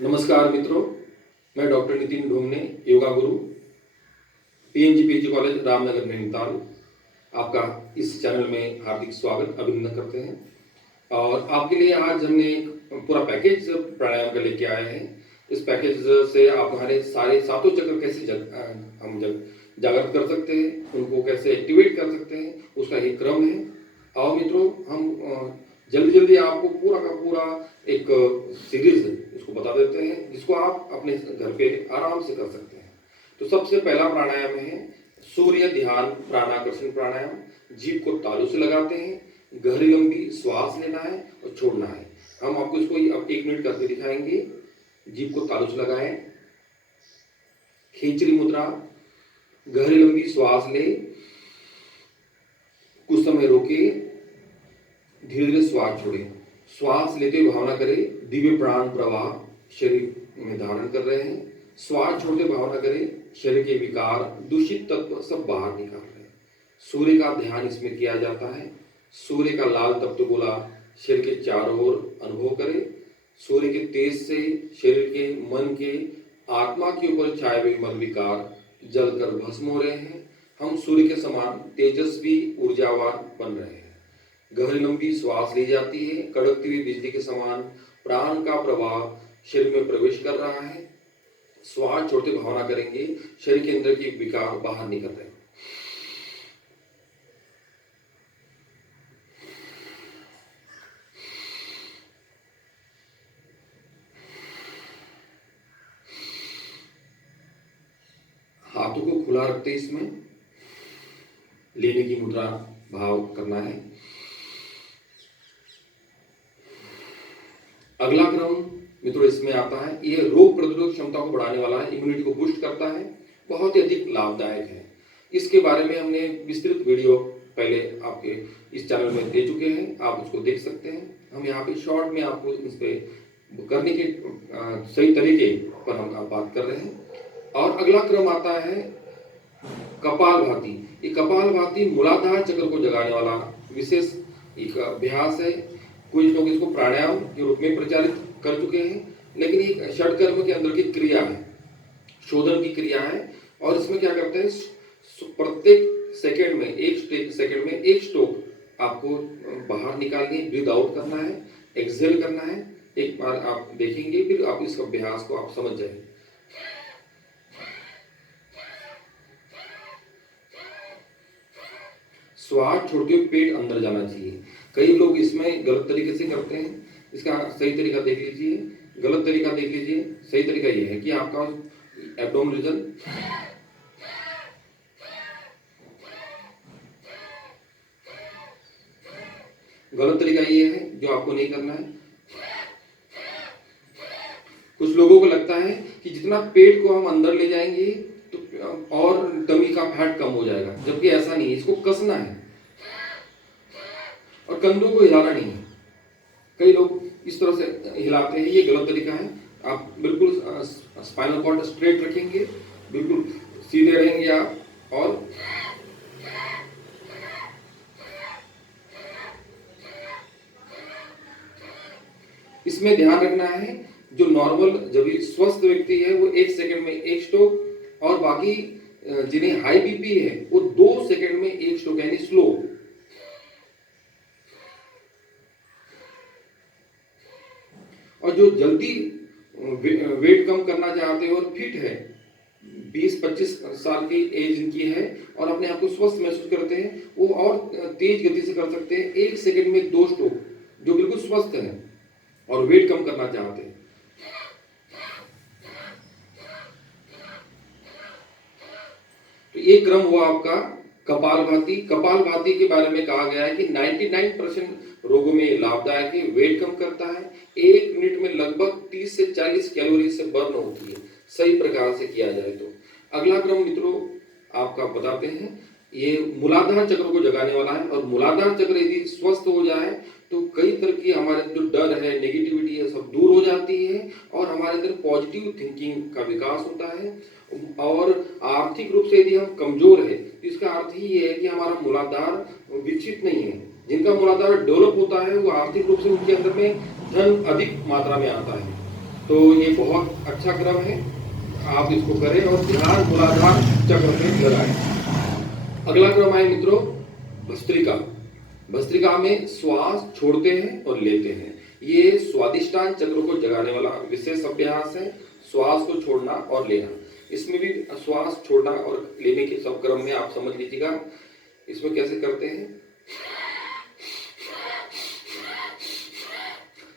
नमस्कार मित्रों, मैं डॉक्टर नितिन ढोंगने, योगा गुरु, PNG PG college Ramnagar Nainital. आपका इस चैनल में हार्दिक स्वागत अभिनंदन करते हैं। और आपके लिए आज हमने एक पूरा पैकेज प्राणायाम का लेके आए हैं। इस पैकेज से आप हमारे सारे सातों चक्र कैसे जागृत कर सकते हैं, उनको कैसे एक्टिवेट कर सकते हैं, उसका एक क्रम है। और मित्रों, हम जल्दी आपको पूरा का पूरा एक सीरीज इसको बता देते हैं, जिसको आप अपने घर पे आराम से कर सकते हैं। तो सबसे पहला प्राणायाम है सूर्य ध्यान प्राणाकर्षण प्राणायाम। जीभ को तालू से लगाते हैं, गहरी लंबी श्वास लेना है और छोड़ना है। हम आपको इसको अब 1 मिनट करके दिखाएंगे। जीभ को तालू से लगाएं, खींचली मुद्रा, गहरी लंबी श्वास ले, कुछ समय रोके, धीरे धीरे श्वास छोड़े। श्वास लेते हुए भावना करें दिव्य प्राण प्रवाह शरीर में धारण कर रहे हैं। श्वास छोड़ते भावना करें शरीर के विकार दूषित तत्व सब बाहर निकाल रहे हैं। सूर्य का ध्यान इसमें किया जाता है। सूर्य का लाल तप्त गोला शरीर के चारों ओर अनुभव करें। सूर्य के तेज से शरीर के, मन के, आत्मा के ऊपर छाए हुए मल विकार जलकर भस्म हो रहे हैं। हम सूर्य के समान तेजस्वी ऊर्जावान बन रहे हैं। गहरी लंबी श्वास ली जाती है। कड़कती हुई बिजली के समान प्राण का प्रवाह शरीर में प्रवेश कर रहा है। श्वास छोड़ते भावना करेंगे शरीर के अंदर के विकार बाहर निकल रहे हैं। हाथों को खुला रखते इसमें लेने की मुद्रा भाव करना है। अगला क्रम मित्रों इसमें आता है, यह रोग प्रतिरोधक क्षमता को बढ़ाने वाला है, इम्यूनिटी को बूस्ट करता है, बहुत ही अधिक लाभदायक है। इसके बारे में हमने विस्तृत वीडियो पहले आपके इस चैनल में दे चुके हैं, आप उसको देख सकते हैं। हम यहाँ पे शॉर्ट में आपको इस पे करने के सही तरीके पर हम बात कर रहे हैं। और अगला क्रम आता है कपालभाति। ये कपालभाति मूलाधार चक्र को जगाने वाला विशेष एक अभ्यास है। कुछ लोग इसको प्राणायाम के रूप में प्रचारित कर चुके हैं, लेकिन ये षटकर्म के अंदर की क्रिया है, शोधन की क्रिया है। और इसमें क्या करते हैं, प्रत्येक सेकंड में एक स्ट्रोक आपको बाहर निकालनी है, ब्रीथ आउट करना है, एक्सहेल करना है। एक बार आप देखेंगे, फिर आप इस अभ्यास को आप समझ जाएंगे। श्वास छोड़ते हुए पेट अंदर जाना चाहिए। कई लोग इसमें गलत तरीके से करते हैं, इसका सही तरीका देख लीजिए, गलत तरीका देख लीजिए। सही तरीका ये है कि आपका एब्डोमेन रीजन गलत तरीका ये है जो आपको नहीं करना है। कुछ लोगों को लगता है कि जितना पेट को हम अंदर ले जाएंगे तो और टमी का फैट कम हो जाएगा, जबकि ऐसा नहीं है। इसको कसना है और कंधों को हिलाना नहीं है। कई लोग इस तरह से हिलाते हैं, ये गलत तरीका है। आप बिल्कुल स्पाइनल कॉर्ड स्ट्रेट रखेंगे, बिल्कुल सीधे रहेंगे आप। और इसमें ध्यान रखना है, जो नॉर्मल जब स्वस्थ व्यक्ति है वो 1 सेकंड में 1 स्ट्रोक, और बाकी जिन्हें हाई बीपी है वो 2 सेकंड में 1 स्ट्रोक यानी स्लो। और जो जल्दी वेट कम करना चाहते हैं और फिट है, 20-25 साल की एज इनकी है और अपने आप को स्वस्थ महसूस करते हैं, वो और तेज गति से कर सकते हैं। 1 सेकंड में 2 स्ट्रोक, जो बिल्कुल स्वस्थ है और वेट कम करना चाहते हैं। तो ये क्रम हुआ आपका कपालभाति। कपालभाति के बारे में कहा गया है कि 99% रोगों में लाभदायक है, वेट कम करता है, 1 मिनट में लगभग 30 से 40 कैलोरी से बर्न होती है, सही प्रकार से किया जाए तो। अगला क्रम मित्रों आपका बताते हैं, ये मूलाधार चक्र को जगाने वाला है। और मूलाधार चक्र यदि स्वस्थ हो जाए तो कई तरह की हमारे जो डर है, नेगेटिविटी है, सब दूर हो जाती है और हमारे अंदर पॉजिटिव थिंकिंग का विकास होता है। और आर्थिक रूप से यदि हम कमजोर है तो इसका अर्थ ही ये है कि हमारा मूलाधार विकसित नहीं है। जिनका मूलाधार डेवलप होता है वो आर्थिक रूप से उनके अंदर में धन अधिक मात्रा में आता है। तो ये बहुत अच्छा क्रम है, आप इसको करें और ध्यान मूलाधार चक्र पे लगाएं। अगला क्रम है मित्रों भस्त्रिका। भस्त्रिका में श्वास छोड़ते हैं और लेते हैं। ये स्वादिष्टान चक्र को जगाने वाला विशेष अभ्यास है, श्वास को छोड़ना और लेना। इसमें भी श्वास छोड़ना और लेने के सब क्रम में आप समझ लीजिएगा इसमें कैसे करते हैं।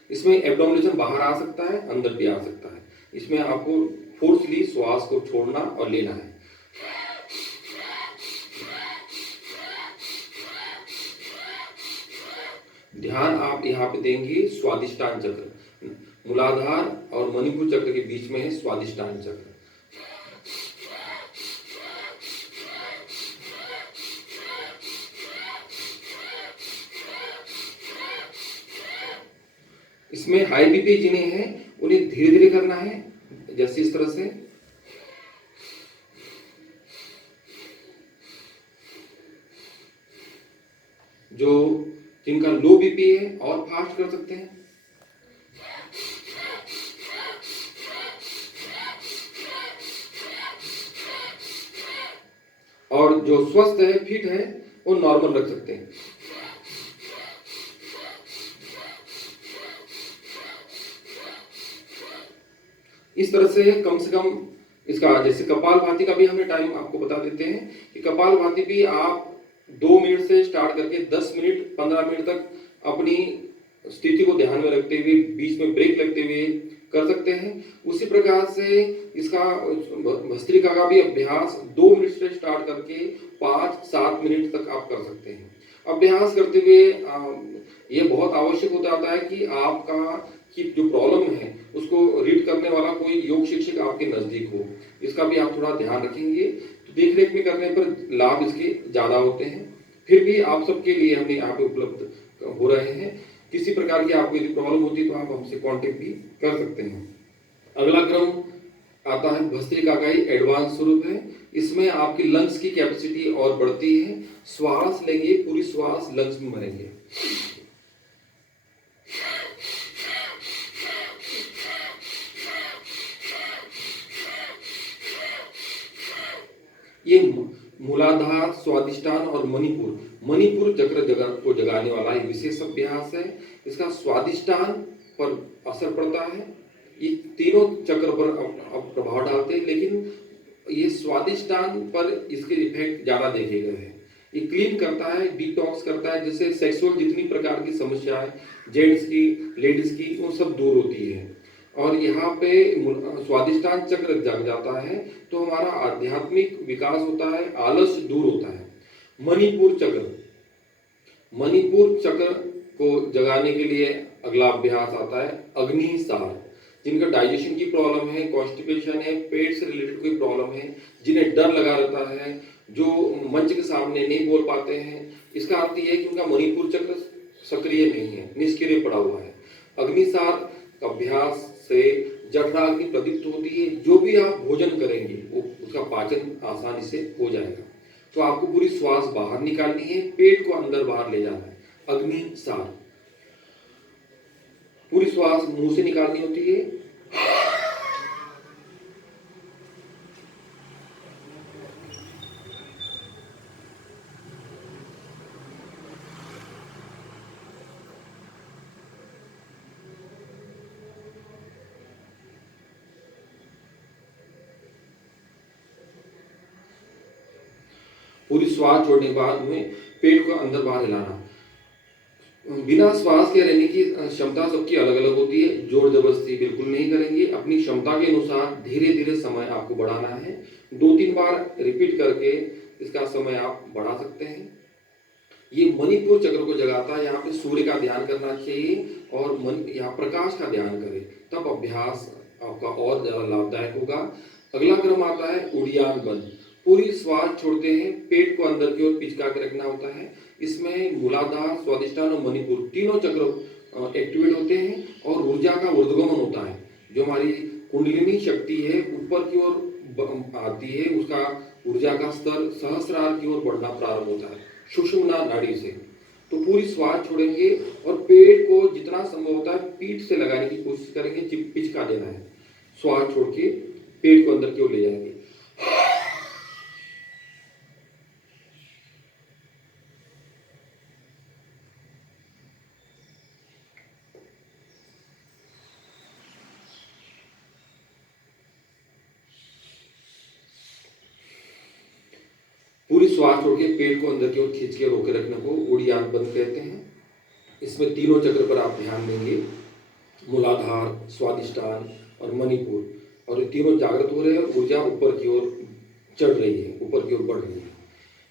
इसमें एब्डोमिनेशन बाहर आ सकता है, अंदर भी आ सकता है। इसमें आपको फोर्सली श्वास को छोड़ना और लेना है। ध्यान आप यहाँ पे देंगे स्वादिष्टान चक्र, मूलाधार और मणिपुर चक्र के बीच में है स्वादिष्टान चक्र। इसमें हाई बीपी जिन्हें है उन्हें धीरे धीरे करना है, जैसे इस तरह से। जो जिनका लो बीपी है और फास्ट कर सकते हैं। और जो स्वस्थ है, फिट है, वो नॉर्मल रख सकते हैं। इस तरह से कम इसका जैसे कपालभाति का भी हमें टाइम आपको बता देते हैं कि कपालभाति भी आप 2 मिनट से स्टार्ट करके 10 मिनट 15 मिनट तक अपनी स्थिति को ध्यान में रखते हुए बीच में ब्रेक लगते हुए कर सकते हैं। उसी प्रकार से इसका भस्त्रिका का भी अभ्यास 2 मिनट से स्टार्ट करके 5-7 मिनट तक आप कर सकते हैं। अभ्यास करते हुए ये बहुत आवश्यक हो जाता है कि आपका कि जो प्रॉब्लम है उसको रीड करने वाला कोई योग शिक्षक आपके नजदीक हो। इसका भी आप थोड़ा ध्यान रखेंगे तो देख रेख में करने पर लाभ इसके ज्यादा होते हैं। फिर भी आप सबके लिए हम यहाँ पे उपलब्ध हो रहे हैं। किसी प्रकार की आपको यदि प्रॉब्लम होती है तो आप हमसे कांटेक्ट भी कर सकते हैं। अगला क्रम आता है भस्त्रिका का ही एडवांस स्वरूप है। इसमें आपकी लंग्स की कैपेसिटी और बढ़ती है। श्वास लेंगे, पूरी श्वास लंग्स में भरेंगे। ये मूलाधार, स्वादिष्टान और मणिपुर चक्र को जगाने वाला एक विशेष अभ्यास है। इसका स्वादिष्टान पर असर पड़ता है। ये तीनों चक्र पर प्रभाव डालते हैं, लेकिन ये स्वादिष्टान पर इसके इफेक्ट ज्यादा देखे गए हैं। ये क्लीन करता है, डिटॉक्स करता है, जैसे सेक्सुअल जितनी प्रकार की समस्याएं जेंट्स की, लेडीज की, वो सब दूर होती है। और यहाँ पे स्वादिष्टान चक्र जग जाता है तो हमारा आध्यात्मिक विकास होता है, आलस्य दूर होता है। मणिपुर चक्र को जगाने के लिए अगला अभ्यास आता है अग्निसार। जिनका डाइजेशन की प्रॉब्लम है, कॉन्स्टिपेशन है, पेट से रिलेटेड कोई प्रॉब्लम है, जिन्हें डर लगा रहता है, जो मंच के सामने नहीं बोल पाते हैं, इसका अर्थ यह है कि उनका मणिपुर चक्र सक्रिय नहीं है, निष्क्रिय पड़ा हुआ है। अग्निसार अभ्यास से जठराग्नि प्रदीप्त होती है। जो भी आप भोजन करेंगे वो उसका पाचन आसानी से हो जाएगा। तो आपको पूरी श्वास बाहर निकालनी है, पेट को अंदर बाहर ले जाना है। अग्निसार पूरी श्वास मुंह से निकालनी होती है। पूरी श्वास छोड़ने के बाद में पेट को अंदर बाहर हिलाना। बिना श्वास के रहने की क्षमता सबकी अलग अलग होती है। जोर जबरदस्ती बिल्कुल नहीं करेंगे। अपनी क्षमता के अनुसार धीरे धीरे समय आपको बढ़ाना है। 2-3 बार रिपीट करके इसका समय आप बढ़ा सकते हैं। ये मणिपुर चक्र को जगाता है। यहाँ पे सूर्य का ध्यान करना चाहिए और यहाँ प्रकाश का ध्यान करें, तब अभ्यास आपका और ज्यादा लाभदायक होगा। अगला क्रम आता है उड़ियान बंद। पूरी श्वास छोड़ते हैं, पेट को अंदर की ओर पिचका के रखना होता है। इसमें मूलाधार, स्वादिष्टान और मणिपुर तीनों चक्र एक्टिवेट होते हैं और ऊर्जा का ऊर्ध्वगमन होता है। जो हमारी कुंडलिनी शक्ति है ऊपर की ओर आती है, उसका ऊर्जा का स्तर सहस्रार की ओर बढ़ना प्रारंभ होता है सुषुम्ना नाड़ी से। तो पूरी श्वास छोड़ेंगे और पेट को जितना संभव होता है पीठ से लगाने की कोशिश करेंगे, पिचका देना है। श्वास छोड़ के पेट को अंदर की ओर ले जाएंगे। पूरी श्वास छोड़ के पेट को अंदर की ओर खींच के रोके रखने को ऊड़ी आंख बंद कहते हैं। इसमें तीनों चक्र पर आप ध्यान देंगे, मूलाधार, स्वादिष्टान और मणिपुर, और ये तीनों जागृत हो रहे हैं। ऊर्जा ऊपर की ओर चढ़ रही है, ऊपर की ओर बढ़ रही है।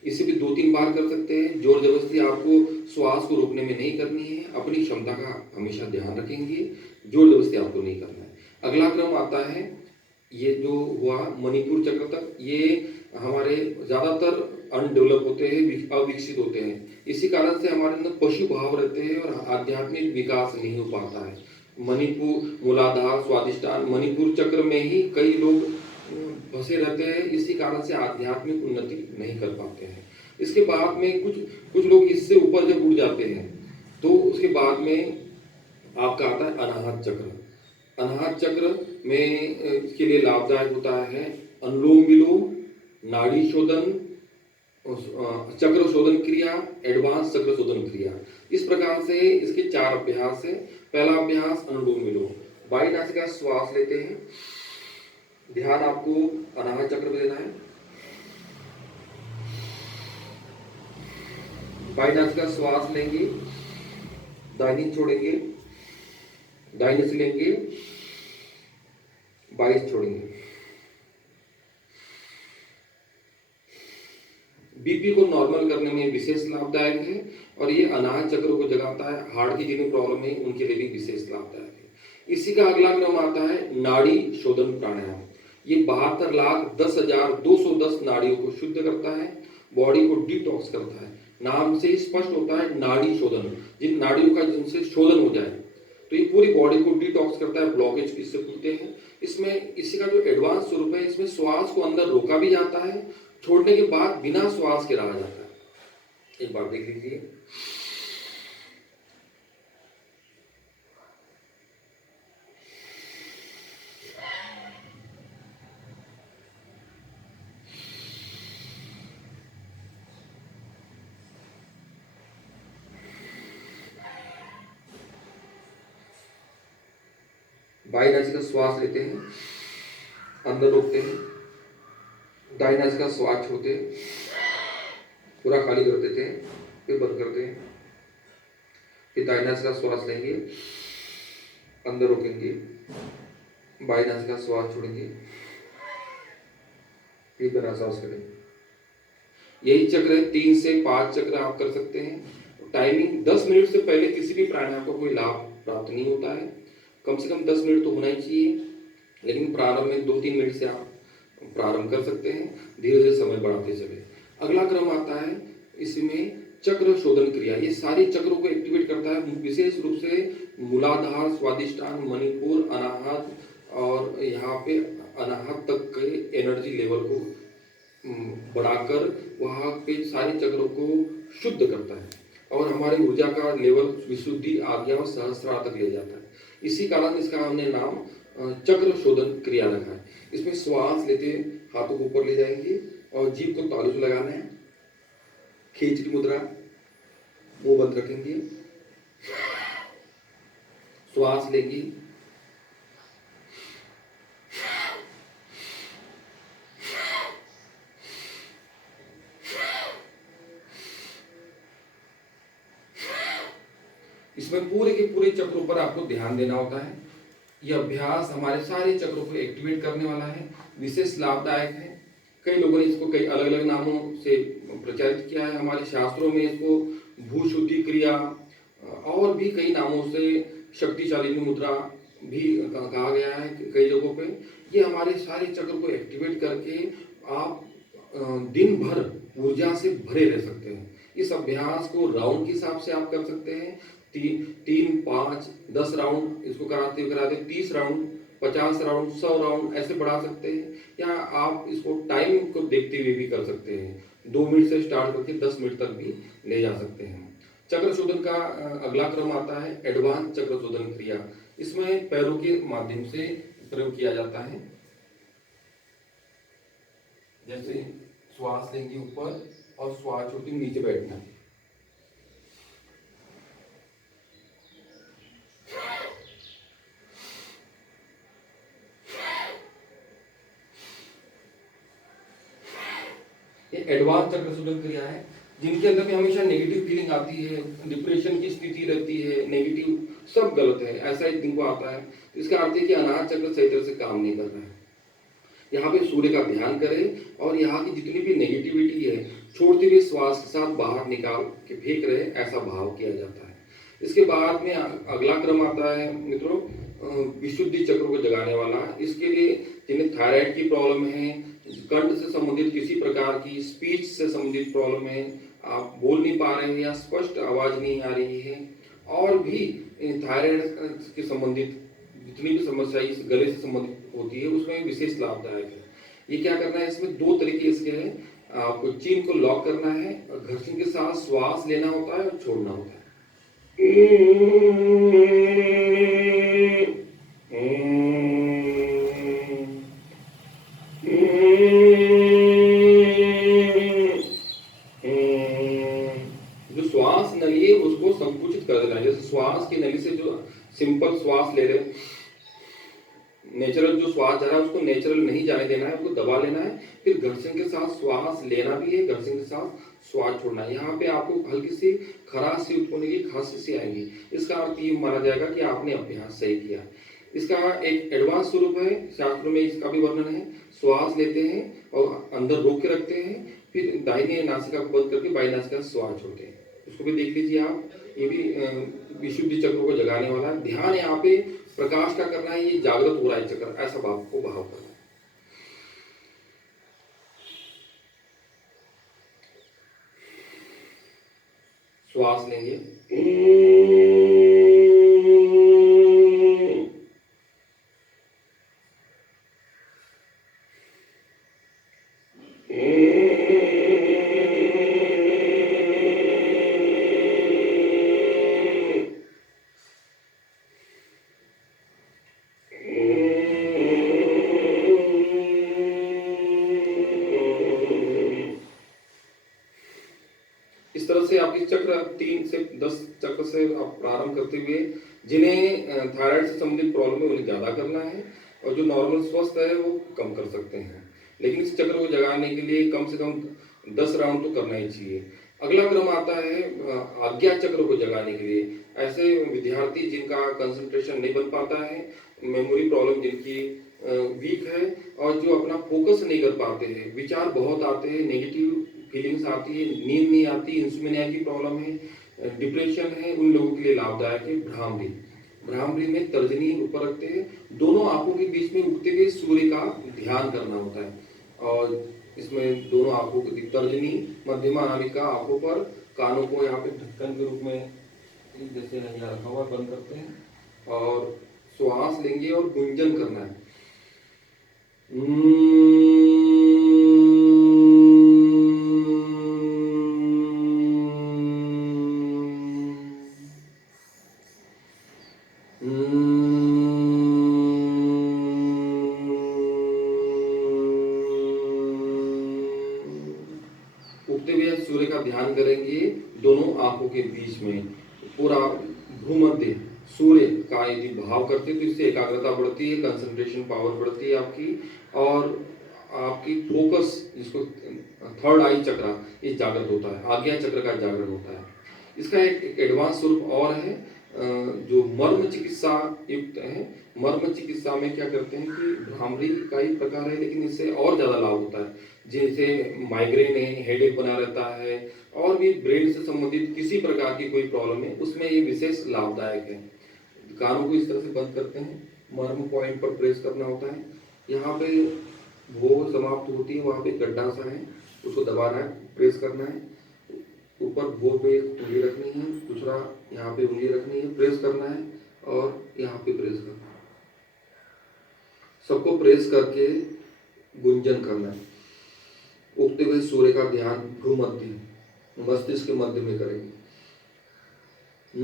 इसे भी 2-3 बार कर सकते हैं। जोर जबरदस्ती आपको श्वास को रोकने में नहीं करनी है, अपनी क्षमता का हमेशा ध्यान रखेंगे, जोर जबरदस्ती आपको नहीं करना है। अगला क्रम आता है, ये जो हुआ मणिपुर चक्र तक, ये हमारे ज़्यादातर अनडेवलप होते हैं, अविकसित होते हैं। इसी कारण से हमारे अंदर पशु भाव रहते हैं और आध्यात्मिक विकास नहीं हो पाता है। मणिपुर, मूलाधार, स्वादिष्टान, मणिपुर चक्र में ही कई लोग फंसे रहते हैं। इसी कारण से आध्यात्मिक उन्नति नहीं कर पाते हैं। इसके बाद में कुछ लोग इससे ऊपर जब उड़ जाते हैं तो उसके बाद में आपका आता है अनाहत चक्र। अनाहत चक्र में इसके लिए लाभदायक होता है अनुलोम विलोम, नाड़ी शोधन, चक्र शोधन क्रिया, एडवांस चक्र शोधन क्रिया। इस प्रकार से इसके 4 अभ्यास है। पहला अभ्यास अनुलोम विलोम। बाई नासिका श्वास लेते हैं, ध्यान आपको अनाहत चक्र में देना है। बाई नासिका श्वास लेंगे, दाहिनी छोड़ेंगे, दाहिने से लेंगे, 22 छोड़ेंगे। बीपी को नॉर्मल करने में विशेष लाभदायक है और ये अनाहत चक्र को जगाता है। हार्ट की जिन्हें प्रॉब्लम है उनके लिए भी विशेष लाभदायक है। इसी का अगला क्रम आता है नाड़ी शोधन प्राणायाम। ये 72,10,210 नाड़ियों को शुद्ध करता है, बॉडी को डिटॉक्स करता है। नाम से स्पष्ट होता है नाड़ी शोधन, जिन नाड़ियों का जिनसे शोधन हो जाए तो ये पूरी बॉडी को डिटॉक्स करता है, ब्लॉकेज इससे खुलते हैं। इसमें इसी का जो एडवांस स्वरूप है, इसमें श्वास को अंदर रोका भी जाता है, छोड़ने के बाद बिना श्वास के रहा जाता है। एक बार देख लीजिए। बाई नासिका श्वास लेते हैं, अंदर रोकते हैं, दाई नासिका श्वास छोड़ते हैं, पूरा खाली कर देते हैं, फिर बंद करते हैं। फिर दाई नासिका श्वास लेंगे, अंदर रोकेंगे, बाई नासिका श्वास छोड़ेंगे, फिर बिना सांस करेंगे। यही चक्र है, 3 से 5 चक्र आप कर सकते हैं। टाइमिंग 10 मिनट से पहले किसी भी प्राणायाम का कोई लाभ प्राप्त नहीं होता है। कम से कम 10 मिनट तो होना ही चाहिए, लेकिन प्रारंभ में 2-3 मिनट से आप प्रारंभ कर सकते हैं, धीरे धीरे समय बढ़ाते चले। अगला क्रम आता है, इसमें चक्र शोधन क्रिया। ये सारी चक्रों को एक्टिवेट करता है, विशेष रूप से मूलाधार, स्वादिष्टान, मणिपुर, अनाहत और यहाँ पे अनाहत तक के एनर्जी लेवल को बढ़ाकर वहाँ पे सारे चक्रों को शुद्ध करता है और हमारी ऊर्जा का लेवल विशुद्धि, आज्ञा और सहस्रार तक ले जाता है। इसी कारण इसका हमने नाम चक्र शोधन क्रिया रखा है। इसमें श्वास लेते हाथों को ऊपर ले जाएंगे और जीभ को तालू से लगाना है, खींच की मुद्रा, मुंह बंद रखेंगे, श्वास लेंगे, इसमें पूरे के पूरे चक्रों पर आपको ध्यान देना होता है। यह अभ्यास हमारे सारे चक्रों को एक्टिवेट करने वाला है, विशेष लाभदायक है। कई लोगों ने इसको कई अलग अलग नामों से प्रचारित किया है। हमारे शास्त्रों में इसको भूशुद्धि क्रिया और भी कई नामों से शक्तिशाली मुद्रा भी कहा गया है कई जगहों पे। ये हमारे सारे चक्र को एक्टिवेट करके आप दिन भर ऊर्जा से भरे रह सकते हैं। इस अभ्यास को राउंड के हिसाब से आप कर सकते हैं, 3, 5, 10 राउंड इसको कराते 30 राउंड, 50 राउंड, 100 राउंड ऐसे बढ़ा सकते हैं, या आप इसको टाइम को देखते हुए भी कर सकते हैं। 2 मिनट से स्टार्ट करके 10 मिनट तक भी ले जा सकते हैं। चक्र शोधन का अगला क्रम आता है एडवांस चक्र शोधन क्रिया। इसमें पैरों के माध्यम से प्रयोग किया जाता है। जैसे श्वास लेंगे ऊपर और श्वास छोड़ते नीचे बैठना। ये एडवांस चक्र शोधन क्रिया है, जिनके अंदर में हमेशा नेगेटिव फीलिंग आती है, डिप्रेशन की स्थिति रहती है, नेगेटिव सब गलत है, ऐसा एक दिन को आता है। तो इसका अर्थ है कि अनाहत चक्र सही तरह से काम नहीं कर रहा है। यहाँ पे सूर्य का ध्यान करें और यहाँ की जितनी भी नेगेटिविटी है छोड़ते हुए श्वास के साथ बाहर निकाल के फेंक रहे, ऐसा भाव किया जाता है। इसके बाद में अगला क्रम आता है मित्रों विशुद्धि चक्र को जगाने वाला। इसके लिए जिन्हें थायराइड की प्रॉब्लम है, कंठ से संबंधित किसी प्रकार की, स्पीच से संबंधित प्रॉब्लम है, आप बोल नहीं पा रहे हैं या स्पष्ट आवाज नहीं आ रही है, और भी थायराइड के संबंधित जितनी भी समस्या इस गले से संबंधित होती है उसमें विशेष लाभदायक है। ये क्या करना है, इसमें दो तरीके इसके हैं। आपको चीन को लॉक करना है और घर्षण के साथ श्वास लेना होता है और छोड़ना होता है। जो श्वास नली है उसको संकुचित कर देना है। जैसे श्वास की नली से जो सिंपल श्वास ले रहे, नेचुरल जो श्वास जा रहा है उसको नेचुरल नहीं जाने देना है, उसको दबा लेना है। फिर घर्षण के साथ श्वास लेना भी है, घर्षण के साथ श्वास छोड़ना है। यहाँ पे आपको हल्की सी खराश सी उत्पन्न होगी, खांसी सी आएगी। इसका अर्थ ये माना जाएगा कि आपने अभ्यास सही किया। इसका एक एडवांस स्वरूप है, शास्त्रों में इसका भी वर्णन है। श्वास लेते हैं और अंदर रोक के रखते हैं, फिर दाहिने नासिका को बंद करके बाई नासिका से श्वास छोड़ते हैं। उसको भी देख लीजिए आप। ये भी विशुद्धि चक्र को जगाने वाला है। ध्यान यहाँ पे प्रकाश का करना है, ये जागृत हो रहा है चक्र, ऐसा भाव को भाव करना है। श्वास लेंगे, इस तरह से आपकी चक्र 3 से 10 चक्र से आप प्रारंभ करते हुए जिन्हें थायराइड से संबंधित प्रॉब्लम है उन्हें ज्यादा करना है, और जो नॉर्मल स्वस्थ है वो कम कर सकते हैं। लेकिन इस चक्र को जगाने के लिए कम से कम 10 राउंड तो करना ही चाहिए। अगला क्रम आता है आज्ञा चक्र को जगाने के लिए। ऐसे विद्यार्थी जिनका कंसंट्रेशन नहीं बन पाता है, मेमोरी प्रॉब्लम जिनकी वीक है, और जो अपना फोकस नहीं कर पाते हैं, विचार बहुत आते हैं, नेगेटिव फीलिंग्स आती है, नींद नहीं आती, इंसोम्निया की प्रॉब्लम है, डिप्रेशन है, उन लोगों के लिए लाभदायक है भ्रामरी। भ्रामरी में तर्जनी ऊपर रखते हैं, दोनों आंखों के बीच में उगते हुए सूर्य का ध्यान करना होता है, और इसमें दोनों आंखों की तर्जनी मध्यमा नालिका आंखों पर, कानों को यहाँ पे ढक्कन के रूप में जैसे यहाँ रखा हुआ बंद करते हैं, और श्वास लेंगे और गुंजन करना है। उगते हुए सूर्य का ध्यान करेंगे दोनों आंखों के बीच में, पूरा भूमध्य सूर्य का यदि भाव करते तो इससे एकाग्रता बढ़ती है, कंसंट्रेशन पावर बढ़ती है आपकी, और आपकी फोकस, जिसको थर्ड आई चक्र, ये जागृत होता है, आज्ञा चक्र का जागरण होता है। इसका एक एडवांस स्वरूप और है जो मर्म चिकित्सा युक्त है। मर्म चिकित्सा में क्या करते हैं कि भ्रामरी का ही प्रकार है, लेकिन इससे और ज्यादा लाभ होता है। जैसे माइग्रेन है, हेडेक बना रहता है, और भी ब्रेन से संबंधित किसी प्रकार की कोई प्रॉब्लम है, उसमें ये विशेष लाभदायक है। कानों को इस तरह से बंद करते हैं, मर्म पॉइंट पर प्रेस करना होता है। यहाँ पे वो समाप्त होती है, वहाँ पे गड्ढा सा है, उसको दबाना है, प्रेस करना है। ऊपर भो पे उंगली रखनी है, दूसरा यहाँ पे उंगली रखनी है, प्रेस करना है, और यहाँ पे प्रेस करना है। सबको प्रेस करके गुंजन करना है। उगते हुए सूर्य का ध्यान भ्रूमध्य, मस्तिष्क के मध्य में करेंगे। इस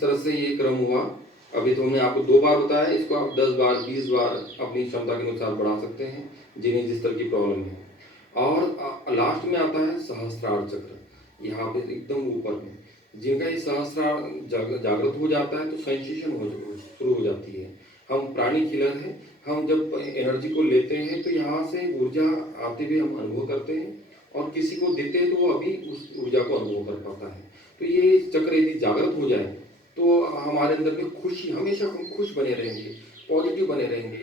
तरह से ये क्रम हुआ। अभी तो हमने आपको 2 बार बताया, इसको आप 10 बार 20 बार अपनी क्षमता के अनुसार बढ़ा सकते हैं, जिन्हें जिस तरह की प्रॉब्लम है। और लास्ट में आता है सहस्त्रार चक्र, यहाँ पे एकदम ऊपर में। जिनका ये सहस्त्रार जागृत हो जाता है तो सेंसेशन शुरू हो जाती है। हम प्राणी किलर हैं, हम जब एनर्जी को लेते हैं तो यहाँ से ऊर्जा आते हुए हम अनुभव करते हैं, और किसी को देते हैं तो वो अभी उस ऊर्जा को अनुभव कर पाता है। तो ये चक्र यदि जागृत हो जाए तो हमारे अंदर में खुशी, हमेशा हम खुश बने रहेंगे, पॉजिटिव बने रहेंगे,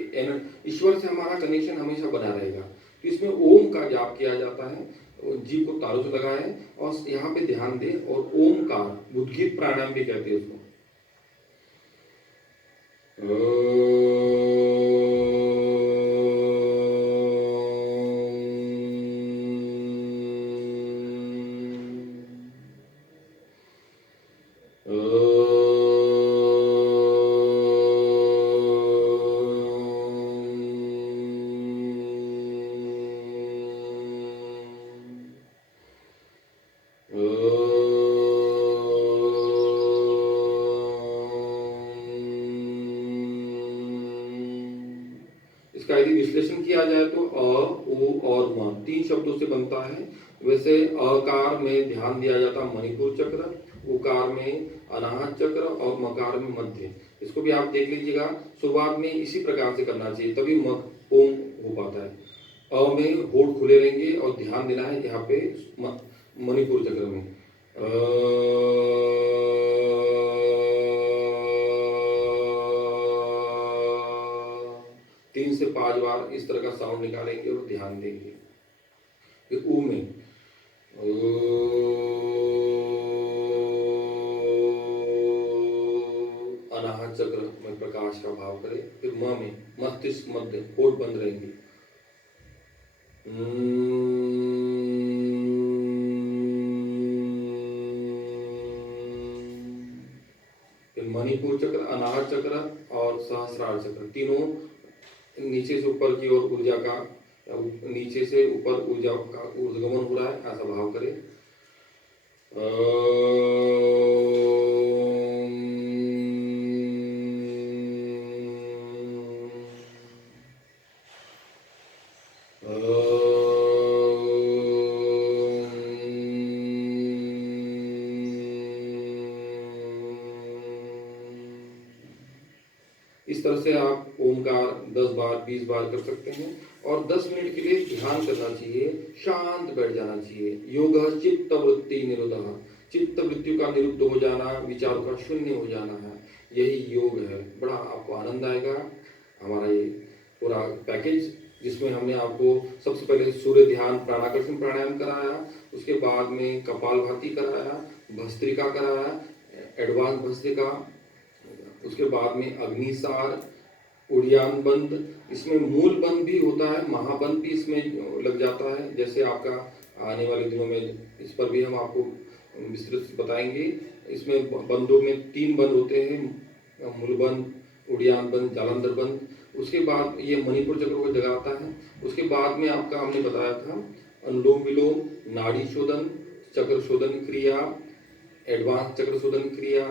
ईश्वर से हमारा कनेक्शन हमेशा बना रहेगा। तो इसमें ओम का जाप किया जाता है, जीभ को तालु से लगाएं और यहाँ पे ध्यान दें, और ओमकार उद्गीत प्राणायाम भी कहते हैं उसको। इसका यदि विश्लेषण किया जाए तो अ, ओ और म 3 शब्दों से बनता है। वैसे अकार में ध्यान दिया जाता है मणिपुर चक्र, उकार में अनाहत चक्र और मकार में मध्य। इसको भी आप देख लीजिएगा, शुरुआत में इसी प्रकार से करना चाहिए, तभी ओम हो पाता है। अ में होठ खुले रहेंगे और ध्यान देना है यहाँ पे मणिपुर चक्र में। 3 से 5 बार इस तरह का साउंड निकालेंगे और ध्यान देंगे। फिर ऊ में अनाहत चक्र में प्रकाश का भाव करें। फिर म में मस्तिष्क मध्य, होठ बंद रहेंगे। फिर मणिपुर चक्र, अनाहत चक्र और सहस्रार चक्र, तीनों नीचे से ऊपर की ओर ऊर्जा का, नीचे से ऊपर ऊर्जा का ऊर्ध्वगमन हो रहा है, ऐसा भाव करें। इस तरह से आप ओमकार 10 बार 20 बार कर सकते हैं, और 10 मिनट के लिए ध्यान करना चाहिए, शांत बैठ जाना चाहिए। योग चित्त वृत्ति निरोधः, चित्त वृत्ति का निरुद्ध हो जाना, विचारों का शून्य हो जाना है, यही योग है। बड़ा आपको आनंद आएगा हमारा ये पूरा पैकेज, जिसमें हमने आपको सबसे पहले सूर्य ध्यान प्राणाकर्षण प्राणायाम कराया, उसके बाद में कपालभाति कराया, भस्त्रिका कराया, एडवांस भस्त्रिका, उसके बाद में अग्निसार, उड़ियान बंद, इसमें मूल बंद भी होता है, महाबंद भी इसमें लग जाता है। जैसे आपका आने वाले दिनों में इस पर भी हम आपको विस्तृत बताएंगे। इसमें बंदों में 3 बंद होते हैं, मूल बंद, उड़ियान बंद, जालंधर बंद। उसके बाद ये मणिपुर चक्र को जगाता है। उसके बाद में आपका हमने बताया था अनुलोम विलोम, नाड़ी शोधन, चक्र शोधन क्रिया, एडवांस चक्र शोधन क्रिया,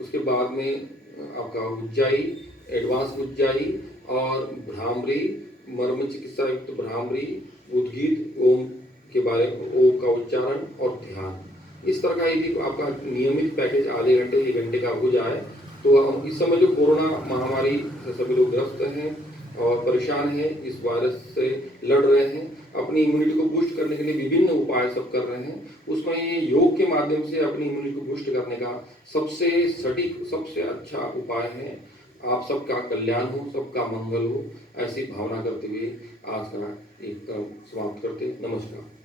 उसके बाद में आपका उज्जाई, एडवांस उज्जाई, और भ्रामरी, मर्म चिकित्सा युक्त भ्रामरी, उद्गीत, ओम के बारे में, ओम का उच्चारण और ध्यान। इस तरह का यदि आपका नियमित पैकेज आधे घंटे 1 घंटे का हो जाए तो इस समय जो कोरोना महामारी से सभी लोग ग्रस्त हैं और परेशान हैं, इस वायरस से लड़ रहे हैं, अपनी इम्यूनिटी को बूस्ट करने के लिए विभिन्न उपाय सब कर रहे हैं, उसमें ये योग के माध्यम से अपनी इम्यूनिटी को बूस्ट करने का सबसे सटीक, सबसे अच्छा उपाय है। आप सबका कल्याण हो, सबका मंगल हो, ऐसी भावना करते हुए आज का एक समाप्त करते। नमस्कार।